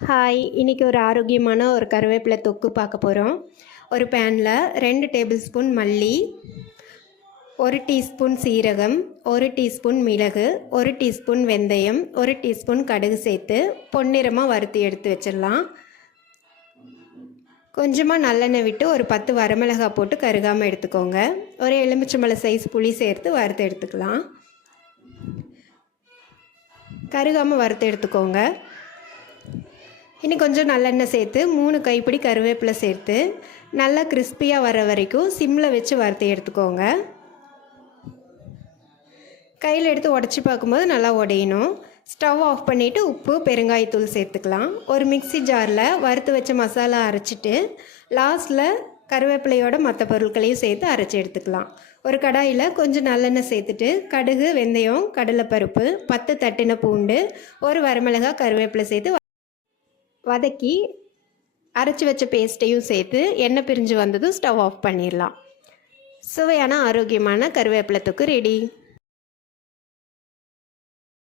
Hi, இன்றைக்கி ஒரு ஆரோக்கியமான ஒரு கருவேப்பிலை தொக்கு பார்க்க போகிறோம். ஒரு பேனில் 2 டேபிள் ஸ்பூன் மல்லி, 1 டீஸ்பூன் சீரகம், 1 டீஸ்பூன் மிளகு, 1 டீஸ்பூன் வெந்தயம், 1 டீஸ்பூன் கடுகு சேர்த்து பொன்னிறமாக வறுத்து எடுத்து வச்சிடலாம். கொஞ்சமாக நல்லெண்ணெய் விட்டு ஒரு 10 வரமிளகாய் போட்டு கருகாமல் எடுத்துக்கோங்க. ஒரு எலுமிச்சம்பழ சைஸ் புளி சேர்த்து வறுத்து எடுத்துக்கலாம். கருகாமல் வறுத்து எடுத்துக்கோங்க. இனி கொஞ்சம் நல்லெண்ணெய் சேர்த்து 3 கைப்பிடி கருவேப்பிலை சேர்த்து நல்லா கிறிஸ்பியாக வர வரைக்கும் சிம்மில் வச்சு வறுத்து எடுத்துக்கோங்க. கையில் எடுத்து உடச்சி பார்க்கும்போது நல்லா உடையணும். ஸ்டவ் ஆஃப் பண்ணிவிட்டு உப்பு பெருங்காயத்தூள் சேர்த்துக்கலாம். ஒரு மிக்ஸி ஜாரில் வறுத்து வச்ச மசாலா அரைச்சிட்டு லாஸ்ட்டில் கருவேப்பிலையோட மற்ற பொருட்களையும் சேர்த்து அரைச்சி எடுத்துக்கலாம். ஒரு கடாயில் கொஞ்சம் நல்லெண்ணெய் சேர்த்துட்டு கடுகு, வெந்தயம், கடலைப்பருப்பு, 10 தட்டின பூண்டு, ஒரு வரமிளகாய், கருவேப்பிலை சேர்த்து வதக்கி அரைச்சி வச்ச பேஸ்ட்டையும் சேர்த்து எண்ணெய் பிரிஞ்சு வந்ததும் ஸ்டவ் ஆஃப் பண்ணிடலாம். சுவையான ஆரோக்கியமான கருவேப்பிலை தொக்கு ரெடி.